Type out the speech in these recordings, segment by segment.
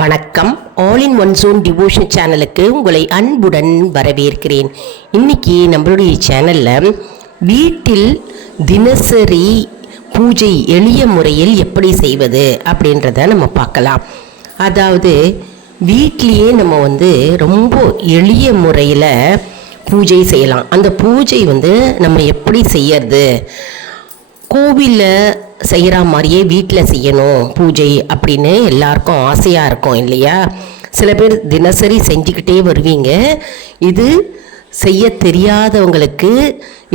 வணக்கம். All in one zone devotion சேனலுக்கு உங்களை அன்புடன் வரவேற்கிறேன். இன்னைக்கு நம்மளுடைய சேனலில் வீட்டில் தினசரி பூஜை எளிய முறையில் எப்படி செய்வது அப்படின்றத நம்ம பார்க்கலாம். அதாவது வீட்டிலேயே நம்ம ரொம்ப எளிய முறையில் பூஜை செய்யலாம். அந்த பூஜை நம்ம எப்படி செய்யறது, கோவிலில் செய்கிற மாதிரியே வீட்டில் செய்யணும் பூஜை அப்படின்னு எல்லாருக்கும் ஆசையாக இருக்கும் இல்லையா? சில பேர் தினசரி செஞ்சுக்கிட்டே வருவீங்க. இது செய்ய தெரியாதவங்களுக்கு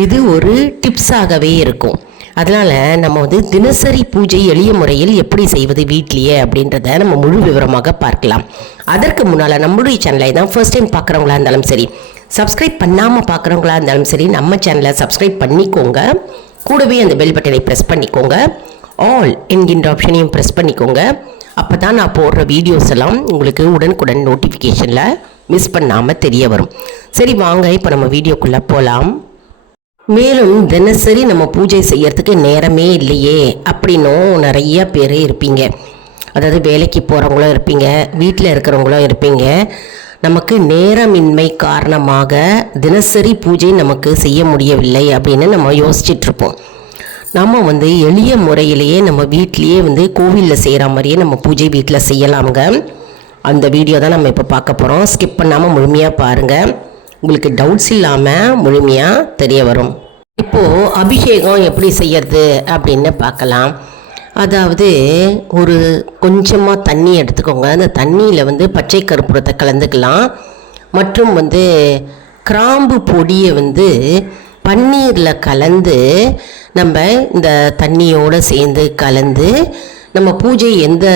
இது ஒரு டிப்ஸாகவே இருக்கும். அதனால் நம்ம தினசரி பூஜை எளிய முறையில் எப்படி செய்வது வீட்லேயே அப்படின்றத நம்ம முழு விவரமாக பார்க்கலாம். அதற்கு முன்னால் நம்மளுடைய சேனலை தான் ஃபர்ஸ்ட் டைம் பார்க்குறவங்களா இருந்தாலும் சரி, சப்ஸ்கிரைப் பண்ணாமல் பார்க்குறவங்களா இருந்தாலும் சரி, நம்ம சேனலை சப்ஸ்கிரைப் பண்ணிக்கோங்க. கூடவே அந்த பெல் பட்டனை ப்ரெஸ் பண்ணிக்கோங்க. ஆல் என்கின்ற ஆப்ஷனையும் ப்ரெஸ் பண்ணிக்கோங்க. அப்போ தான் நான் போடுற வீடியோஸ் எல்லாம் உங்களுக்கு உடனுக்குடன் நோட்டிஃபிகேஷனில் மிஸ் பண்ணாமல் தெரிய வரும். சரி வாங்க, இப்போ நம்ம வீடியோக்குள்ளே போகலாம். மேலும் தினசரி நம்ம பூஜை செய்யறதுக்கு நேரமே இல்லையே அப்படின்னும் நிறைய பேர் இருப்பீங்க. அதாவது வேலைக்கு போகிறவங்களும் இருப்பீங்க, வீட்டில் இருக்கிறவங்களும் இருப்பீங்க. நமக்கு நேரமின்மை காரணமாக தினசரி பூஜை நமக்கு செய்ய முடியவில்லை அப்படின்னு நம்ம யோசிச்சிட்ருப்போம். நம்ம எளிய முறையிலேயே நம்ம வீட்லேயே கோவிலில் செய்கிற மாதிரியே நம்ம பூஜை வீட்டில் செய்யலாமுங்க. அந்த வீடியோ தான் நம்ம இப்போ பார்க்க போகிறோம். ஸ்கிப் பண்ணாமல் முழுமையாக பாருங்கள். உங்களுக்கு டவுட்ஸ் இல்லாமல் முழுமையாக தெரிய வரும். இப்போது அபிஷேகம் எப்படி செய்யறது அப்படின்னு பார்க்கலாம். அதாவது ஒரு கொஞ்சமாக தண்ணி எடுத்துக்கோங்க. அந்த தண்ணியில் பச்சை கற்பூரத்தை கலந்துக்கலாம். மற்றும் கிராம்பு பொடியை பன்னீரில் கலந்து நம்ம இந்த தண்ணியோடு சேர்ந்து கலந்து நம்ம பூஜை எந்த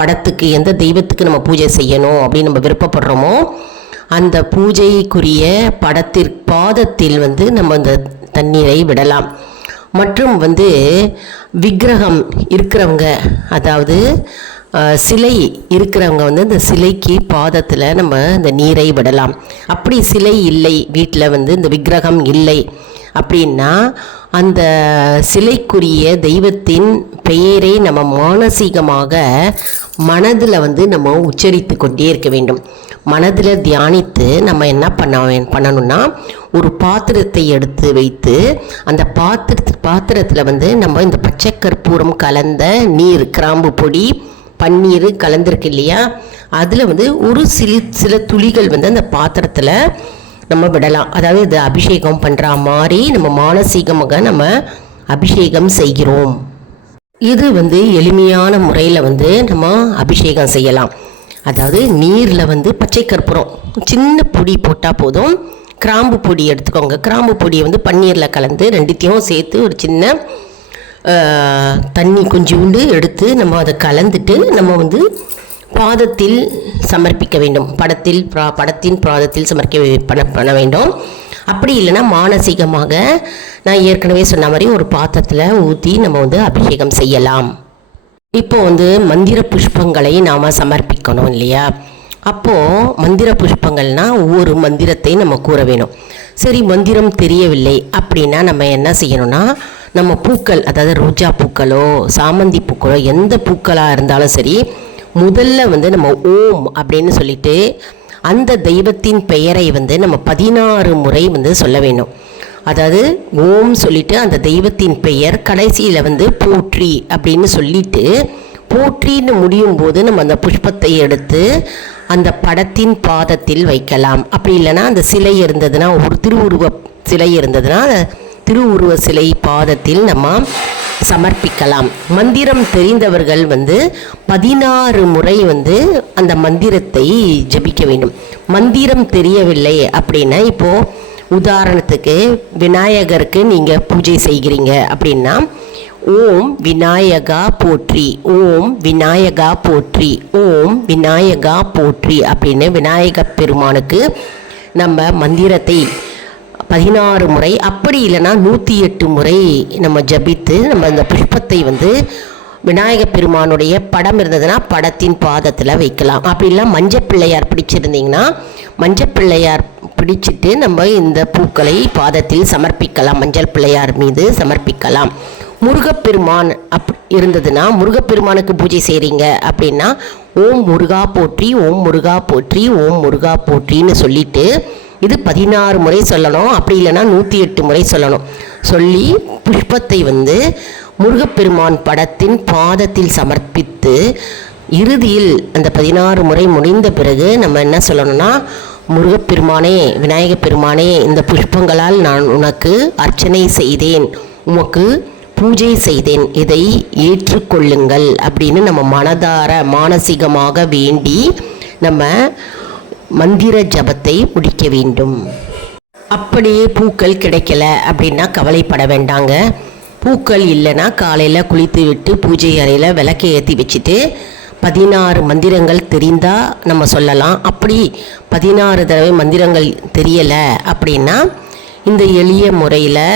படத்துக்கு எந்த தெய்வத்துக்கு நம்ம பூஜை செய்யணும் அப்படின்னு நம்ம விருப்பப்படுறோமோ அந்த பூஜைக்குரிய பாதத்தில் நம்ம இந்த தண்ணீரை விடலாம். மற்றும் விக்கிரகம் இருக்கிறவங்க, அதாவது சிலை இருக்கிறவங்க இந்த சிலைக்கு பாதத்தில் நம்ம இந்த நீரை விடலாம். அப்படி சிலை இல்லை, வீட்டில் இந்த விக்கிரகம் இல்லை அப்படின்னா அந்த சிலைக்குரிய தெய்வத்தின் பெயரை நம்ம மானசீகமாக மனதில் நம்ம உச்சரித்து கொண்டே இருக்க வேண்டும். மனதில் தியானித்து நம்ம என்ன பண்ணணும்னா ஒரு பாத்திரத்தை எடுத்து வைத்து அந்த பாத்திரத்தில் நம்ம இந்த பச்சை கற்பூரம் கலந்த நீர், கிராம்பு பொடி, பன்னீர் கலந்துருக்கு இல்லையா, அதில் ஒரு சில துளிகள் அந்த பாத்திரத்தில் நம்ம விடலாம். அதாவது இது அபிஷேகம் பண்ணுற மாதிரி நம்ம மானசீகமாக நம்ம அபிஷேகம் செய்கிறோம். இது எளிமையான முறையில் நம்ம அபிஷேகம் செய்யலாம். அதாவது நீரில் பச்சை கற்பூரம் சின்ன பொடி போட்டால் போதும். கிராம்பு பொடி எடுத்துக்கோங்க. கிராம்பு பொடியை பன்னீரில் கலந்து ரெண்டுத்தையும் சேர்த்து ஒரு சின்ன தண்ணி கொஞ்சோண்டு எடுத்து நம்ம அதை கலந்துட்டு நம்ம பாதத்தில் சமர்ப்பிக்க வேண்டும். படத்தின் பாதத்தில் பண்ண வேண்டும். அப்படி இல்லைன்னா மானசீகமாக நான் ஏற்கனவே சொன்ன மாதிரி ஒரு பாத்திரத்தில் ஊற்றி நம்ம அபிஷேகம் செய்யலாம். இப்போ மந்திர புஷ்பங்களை நாம் சமர்ப்பிக்கணும் இல்லையா? அப்போது மந்திர புஷ்பங்கள்னால் ஒவ்வொரு மந்திரத்தை நம்ம கூற வேணும். சரி, மந்திரம் தெரியவில்லை அப்படின்னா நம்ம என்ன செய்யணும்னா நம்ம பூக்கள், அதாவது ரோஜா பூக்களோ சாமந்தி பூக்களோ எந்த பூக்களாக இருந்தாலும் சரி, முதல்ல நம்ம ஓம் அப்படின்னு சொல்லிட்டு அந்த தெய்வத்தின் பெயரை நம்ம 16 முறை சொல்ல வேணும். அதாவது ஓம் சொல்லிட்டு அந்த தெய்வத்தின் பெயர் கடைசியில் போற்றி அப்படின்னு சொல்லிட்டு போற்றின்னு முடியும் போது நம்ம அந்த புஷ்பத்தை எடுத்து அந்த படத்தின் பாதத்தில் வைக்கலாம். அப்படி இல்லைன்னா அந்த சிலை இருந்ததுன்னா, ஒரு திருவுருவ சிலை இருந்ததுன்னா திருவுருவ சிலை பாதத்தில் நம்ம சமர்ப்பிக்கலாம். மந்திரம் தெரிந்தவர்கள் 16 முறை அந்த மந்திரத்தை ஜபிக்க வேண்டும். மந்திரம் தெரியவில்லை அப்படின்னா, இப்போது உதாரணத்துக்கு விநாயகருக்கு நீங்கள் பூஜை செய்கிறீங்க அப்படின்னா ஓம் விநாயகா போற்றி, ஓம் விநாயகா போற்றி, ஓம் விநாயகா போற்றி அப்படின்னு விநாயக பெருமானுக்கு நம்ம மந்திரத்தை 16 முறை, அப்படி இல்லைன்னா 108 முறை நம்ம ஜபித்து நம்ம அந்த புஷ்பத்தை விநாயக பெருமானுடைய படம் இருந்ததுன்னா படத்தின் பாதத்தில் வைக்கலாம். அப்படி இல்லை மஞ்சள் பிள்ளையார் பிடிச்சிருந்தீங்கன்னா மஞ்சள் பிள்ளையார் பிடிச்சிட்டு நம்ம இந்த பூக்களை பாதத்தில் சமர்ப்பிக்கலாம். மஞ்சள் பிள்ளையார் மீது சமர்ப்பிக்கலாம். முருகப்பெருமான் இருந்ததுன்னா, முருகப்பெருமானுக்கு பூஜை செய்கிறீங்க அப்படின்னா ஓம் முருகா போற்றி, ஓம் முருகா போற்றி, ஓம் முருகா போற்றின்னு சொல்லிட்டு இது 16 முறை சொல்லணும். அப்படி இல்லைன்னா 108 முறை சொல்லணும். சொல்லி புஷ்பத்தை முருகப்பெருமான் படத்தின் பாதத்தில் சமர்ப்பித்து இறுதியில் அந்த 16 முறை முடிந்த பிறகு நம்ம என்ன சொல்லணும்னா, முருகப்பெருமானே, விநாயகப் பெருமானே, இந்த புஷ்பங்களால் நான் உனக்கு அர்ச்சனை செய்தேன், உமக்கு பூஜை செய்தேன், இதை ஏற்றுக்கொள்ளுங்கள் அப்படின்னு நம்ம மனதார மானசீகமாக வேண்டி நம்ம மந்திர ஜபத்தை முடிக்க வேண்டும். அப்படியே பூக்கள் கிடைக்கல அப்படின்னா கவலைப்பட வேண்டாங்க. பூக்கள் இல்லைன்னா காலையில் குளித்து விட்டு பூஜை அறையில் விளக்கை ஏற்றி வச்சுட்டு 16 மந்திரங்கள் தெரிந்தால் நம்ம சொல்லலாம். அப்படி 16 தடவை மந்திரங்கள் தெரியலை அப்படின்னா இந்த எளிய முறையில்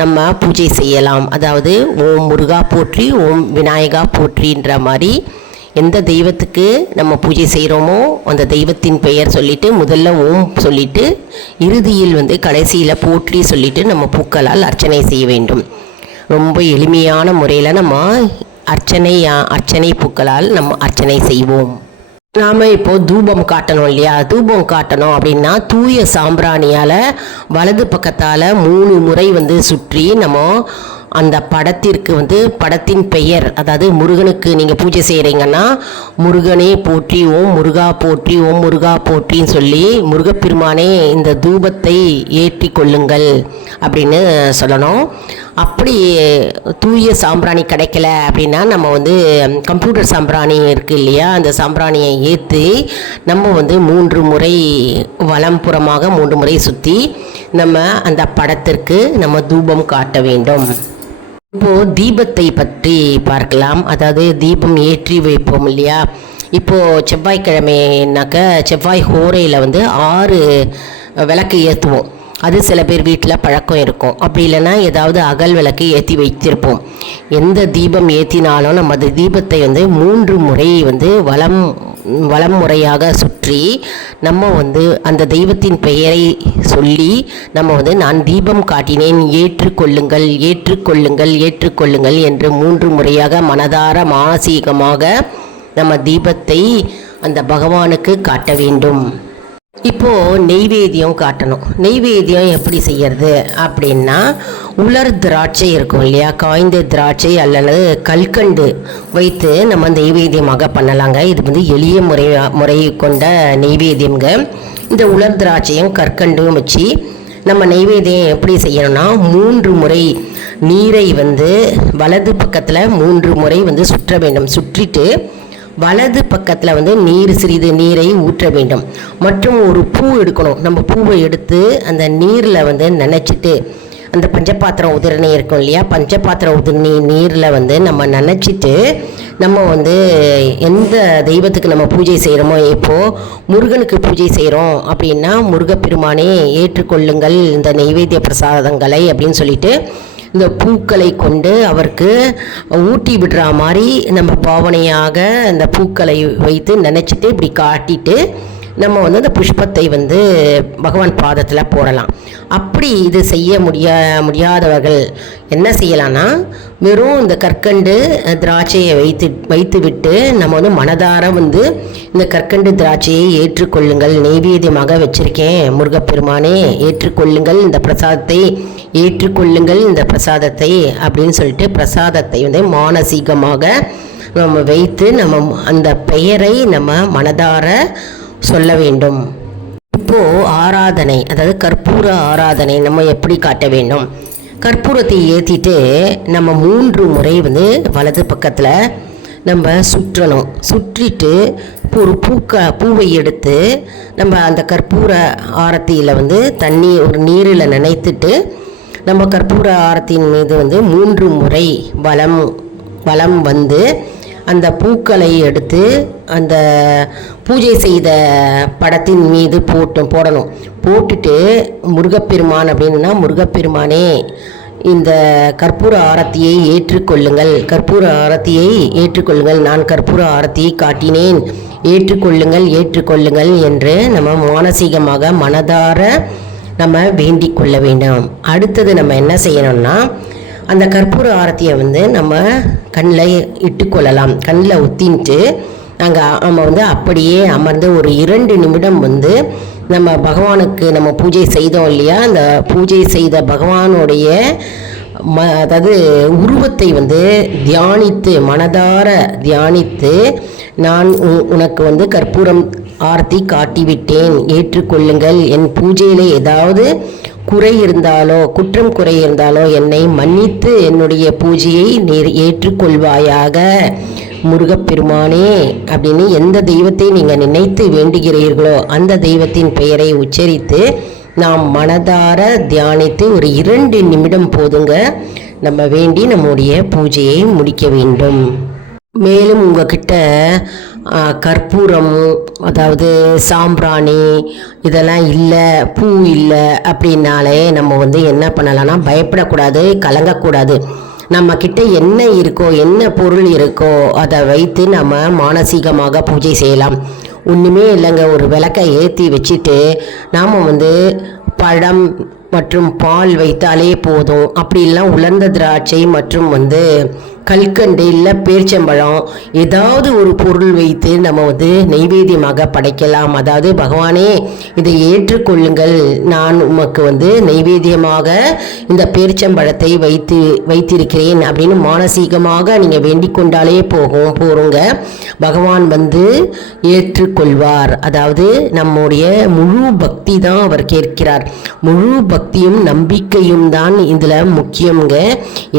நம்ம பூஜை செய்யலாம். அதாவது ஓம் முருகா போற்றி, ஓம் விநாயகா போற்றின்ற மாதிரி எந்த தெய்வத்துக்கு நம்ம பூஜை செய்கிறோமோ அந்த தெய்வத்தின் பெயர் சொல்லிவிட்டு முதல்ல ஓம் சொல்லிவிட்டு இறுதியில் கடைசியில் போற்றி சொல்லிவிட்டு நம்ம பூக்களால் அர்ச்சனை செய்ய வேண்டும். ரொம்ப எளிமையான முறையில் நம்ம அர்ச்சனை பூக்களால் நம்ம அர்ச்சனை செய்வோம். நாம் இப்போது தூபம் காட்டணும் இல்லையா? தூபம் காட்டணும் அப்படின்னா தூய சாம்பிராணியால் வலது பக்கத்தால் 3 முறை சுற்றி நம்ம அந்த படத்திற்கு படத்தின் பெயர், அதாவது முருகனுக்கு நீங்கள் பூஜை செய்கிறீங்கன்னா முருகனே போற்றி, ஓம் முருகா போற்றி, ஓம் முருகா போற்றின்னு சொல்லி முருகப்பெருமானே இந்த தூபத்தை ஏற்றி கொள்ளுங்கள் அப்படின்னு சொல்லணும். அப்படி தூய சாம்பிராணி கிடைக்கல அப்படின்னா நம்ம கம்ப்யூட்டர் சாம்பிராணி இருக்குது இல்லையா, அந்த சாம்பிராணியை ஏற்றி நம்ம 3 முறை வலம்புறமாக 3 முறை சுற்றி நம்ம அந்த படத்திற்கு நம்ம தூபம் காட்ட வேண்டும். இப்போது தீபத்தை பற்றி பார்க்கலாம். அதாவது தீபம் ஏற்றி வைப்போம் இல்லையா? இப்போது செவ்வாய்க்கிழமைனாக்க செவ்வாய் ஹோரையில் 6 விளக்கு ஏற்றுவோம். அது சில பேர் வீட்டில் பழக்கம் இருக்கும். அப்படி இல்லைன்னா ஏதாவது அகல் விளக்கு ஏற்றி வைத்திருப்போம். எந்த தீபம் ஏற்றினாலும் நம்ம அந்த தீபத்தை 3 முறை வலம் முறையாக சுற்றி நம்ம அந்த தெய்வத்தின் பெயரை சொல்லி நம்ம நான் தீபம் காட்டினேன், ஏற்றுக்கொள்ளுங்கள், ஏற்றுக்கொள்ளுங்கள், ஏற்றுக்கொள்ளுங்கள் என்று 3 முறையாக மனதார மானசீகமாக நம்ம தீபத்தை அந்த பகவானுக்கு காட்ட வேண்டும். இப்போது நெய்வேத்தியம் காட்டணும். நெய்வேத்தியம் எப்படி செய்யறது அப்படின்னா, உலர் திராட்சை இருக்கும் இல்லையா, காய்ந்த திராட்சை அல்லது கல்கண்டு வைத்து நம்ம நெய்வேத்தியமாக பண்ணலாங்க. இது எளிய முறை கொண்ட நெய்வேத்தியங்க. இந்த உலர் திராட்சையும் கற்கண்டும் வச்சு நம்ம நெய்வேத்தியம் எப்படி செய்யணும்னா, 3 முறை நீரை வலது பக்கத்தில் 3 முறை சுற்ற வேண்டும். சுற்றிட்டு வலது பக்கத்தில் நீர் சிறிது நீரை ஊற்ற வேண்டும். மற்றும் ஒரு பூ எடுக்கணும். நம்ம பூவை எடுத்து அந்த நீரில் நினச்சிட்டு அந்த பஞ்சபாத்திரம் உதிரணி இருக்கும் இல்லையா, பஞ்சபாத்திரம் உதிரணி நீரில் நம்ம நினச்சிட்டு நம்ம எந்த தெய்வத்துக்கு நம்ம பூஜை செய்கிறோமோ, இப்போது முருகனுக்கு பூஜை செய்கிறோம் அப்படின்னா முருகப்பெருமானே ஏற்றுக்கொள்ளுங்கள் இந்த நெய்வேத்திய பிரசாதங்களை அப்படின்னு சொல்லிட்டு இந்த பூக்களை கொண்டு அவருக்கு ஊட்டி விடுற மாதிரி நம்ம பாவனையாக இந்த பூக்களை வைத்து நினச்சிட்டு இப்படி காட்டிட்டு நம்ம அந்த புஷ்பத்தை பகவான் பாதத்தில் போடலாம். அப்படி இது செய்ய முடியாதவர்கள் என்ன செய்யலான்னா, வெறும் இந்த கற்கண்டு திராட்சையை வைத்து விட்டு நம்ம மனதார இந்த கற்கண்டு திராட்சையை ஏற்றுக்கொள்ளுங்கள், நெய்வேத்தியமாக வச்சுருக்கேன் முருகப்பெருமானே, ஏற்றுக்கொள்ளுங்கள் இந்த பிரசாதத்தை, ஏற்றுக்கொள்ளுங்கள் இந்த பிரசாதத்தை அப்படின்னு சொல்லிட்டு பிரசாதத்தை மானசீகமாக நம்ம வைத்து நம்ம அந்த பெயரை நம்ம மனதார சொல்ல வேண்டும். இப்போது ஆராதனை, அதாவது கற்பூர ஆராதனை நம்ம எப்படி காட்ட வேண்டும்? கற்பூரத்தை ஏற்றிட்டு நம்ம 3 முறை வலது பக்கத்தில் நம்ம சுற்றணும். சுற்றிட்டு ஒரு பூவை எடுத்து நம்ம அந்த கற்பூர ஆரத்தியில் தண்ணி ஒரு நீரில் நனைத்துட்டு நம்ம கற்பூர ஆரத்தின் மீது 3 முறை வலம் அந்த பூக்களை எடுத்து அந்த பூஜை செய்த படத்தின் மீது போடணும். போட்டுட்டு முருகப்பெருமான் அப்படின்னா, முருகப்பெருமானே இந்த கற்பூர ஆரத்தியை ஏற்றுக்கொள்ளுங்கள், கற்பூர ஆரத்தியை ஏற்றுக்கொள்ளுங்கள், நான் கற்பூர ஆரத்தியை காட்டினேன், ஏற்றுக்கொள்ளுங்கள், ஏற்றுக்கொள்ளுங்கள் என்று நம்ம மானசீகமாக மனதார நம்ம வேண்டிக் கொள்ள வேண்டும். அடுத்தது நம்ம என்ன செய்யணும்னா, அந்த கற்பூர ஆரத்தியை வந்து நம்ம கண்ணில் இட்டுக்கொள்ளலாம். கண்ணில் ஊற்றின்ட்டு நம்ம வந்து அப்படியே அமர்ந்து ஒரு 2 நிமிடம் வந்து நம்ம பகவானுக்கு நம்ம பூஜை செய்தோம் இல்லையா, அந்த பூஜை செய்த பகவானுடைய அதாவது உருவத்தை வந்து தியானித்து, மனதார தியானித்து, நான் உனக்கு வந்து கற்பூரம் ஆர்த்தி காட்டிவிட்டேன், ஏற்றுக்கொள்ளுங்கள், என் பூஜையில் ஏதாவது குறை இருந்தாலோ குற்றம் குறை இருந்தாலோ என்னை மன்னித்து என்னுடைய பூஜையை நீர் ஏற்றுக்கொள்வாயாக முருகப்பெருமானே அப்படின்னு எந்த தெய்வத்தை நீங்கள் நினைத்து வேண்டுகிறீர்களோ அந்த தெய்வத்தின் பெயரை உச்சரித்து நாம் மனதார தியானித்து ஒரு 2 நிமிடம் போதுங்க நம்ம வேண்டி நம்முடைய பூஜையை முடிக்க வேண்டும். மேலும் உங்ககிட்ட கற்பூரம், அதாவது சாம்பிராணி இதெல்லாம் இல்லை, பூ இல்லை அப்படின்னாலே நம்ம வந்து என்ன பண்ணலாம்னா பயப்படக்கூடாது, கலங்கக்கூடாது. நம்மக்கிட்ட என்ன இருக்கோ, என்ன பொருள் இருக்கோ அதை வைத்து நம்ம மானசீகமாக பூஜை செய்யலாம். ஒன்றுமே இல்லைங்க, ஒரு விளக்கை ஏற்றி வச்சுட்டு நாம் வந்து பழம் மற்றும் பால் வைத்தாலே போதும். அப்படிலாம் உலர்ந்த திராட்சை மற்றும் வந்து கல்கண்டு இல்லை பேரிச்சம்பழம் ஏதாவது ஒரு பொருள் வைத்து நம்ம வந்து நெய்வேத்தியமாக படைக்கலாம். அதாவது பகவானே இதை ஏற்றுக்கொள்ளுங்கள், நான் உமக்கு வந்து நெய்வேத்தியமாக இந்த பேரிச்சம்பழத்தை வைத்திருக்கிறேன் அப்படின்னு மானசீகமாக நீங்கள் வேண்டிக் கொண்டாலே போருங்க. பகவான் வந்து ஏற்றுக்கொள்வார். அதாவது நம்முடைய முழு பக்தி தான் அவர் கேட்கிறார். முழு பக்தியும் நம்பிக்கையும் தான் இதில் முக்கியங்க.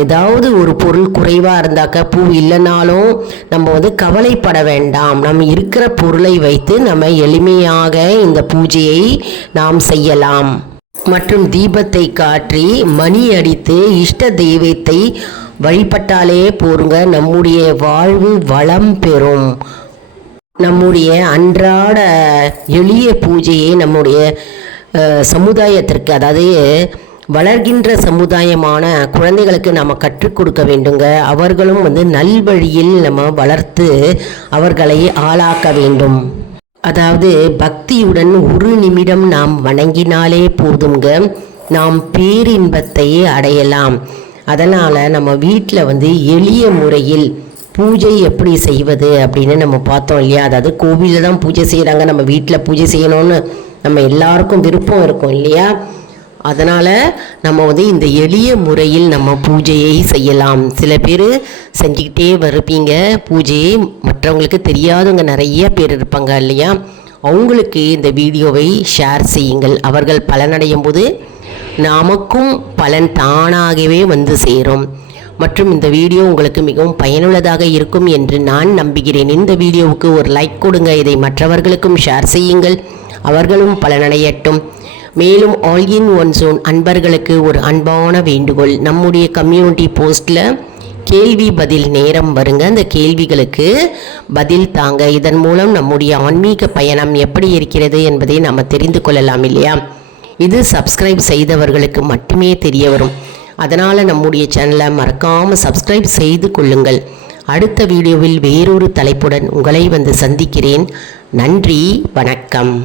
ஏதாவது ஒரு பொருள் குறைவாக இருந்தாக்க, பூ இல்லைனாலும் நம்ம வந்து கவலைப்பட வேண்டாம். நம்ம இருக்கிற பொருளை வைத்து நம்ம எளிமையாக இந்த பூஜையை நாம் செய்யலாம். மற்றும் தீபத்தை காட்டி மணி அடித்து இஷ்ட தெய்வத்தை வழிபட்டாலே போருங்க, நம்முடைய வாழ்வு வளம் பெறும். நம்முடைய அன்றாட எளிய பூஜையை நம்முடைய சமுதாயத்திற்கு, அதாவது வளர்கின்ற சமுதாயமான குழந்தைகளுக்கு நம்ம கற்றுக் கொடுக்க வேண்டுங்க. அவர்களும் வந்து நல்வழியில் நம்ம வளர்த்து அவர்களை ஆளாக்க வேண்டும். அதாவது பக்தியுடன் 1 நிமிடம் நாம் வணங்கினாலே போதுங்க, நாம் பேரின்பத்தை அடையலாம். அதனால் நம்ம வீட்டில் வந்து எளிய முறையில் பூஜை எப்படி செய்வது அப்படின்னு நம்ம பார்த்தோம் இல்லையா. அதாவது கோவிலில் தான் பூஜை செய்கிறாங்க, நம்ம வீட்டில் பூஜை செய்யணும்னு நம்ம எல்லாருக்கும் விருப்பம் இருக்கும் இல்லையா. அதனால் நம்ம வந்து இந்த எளிய முறையில் நம்ம பூஜையை செய்யலாம். சில பேர் செஞ்சுக்கிட்டே வருப்பீங்க பூஜையை, மற்றவங்களுக்கு தெரியாதவங்க நிறைய பேர் இருப்பாங்க இல்லையா. அவங்களுக்கு இந்த வீடியோவை ஷேர் செய்யுங்கள். அவர்கள் பலனடையும் போது நமக்கும் பலன் தானாகவே வந்து சேரும். மற்றும் இந்த வீடியோ உங்களுக்கு மிகவும் பயனுள்ளதாக இருக்கும் என்று நான் நம்புகிறேன். இந்த வீடியோவுக்கு ஒரு லைக் கொடுங்க. இதை மற்றவர்களுக்கும் ஷேர் செய்யுங்கள், அவர்களும் பலனடையட்டும். மேலும் ஆல் இன் ஒன் ஜோன் அன்பர்களுக்கு ஒரு அன்பான வேண்டுகோள், நம்முடைய கம்யூனிட்டி போஸ்ட்டில் கேள்வி பதில் நேரம் வருங்க. அந்த கேள்விகளுக்கு பதில் தாங்க. இதன் மூலம் நம்முடைய ஆன்மீக பயணம் எப்படி இருக்கிறது என்பதை நம்ம தெரிந்து கொள்ளலாம் இல்லையா. இது சப்ஸ்கிரைப் செய்தவர்களுக்கு மட்டுமே தெரிய வரும். அதனால் நம்முடைய சேனலை மறக்காமல் சப்ஸ்கிரைப் செய்து கொள்ளுங்கள். அடுத்த வீடியோவில் வேறொரு தலைப்புடன் உங்களை வந்து சந்திக்கிறேன். நன்றி, வணக்கம்.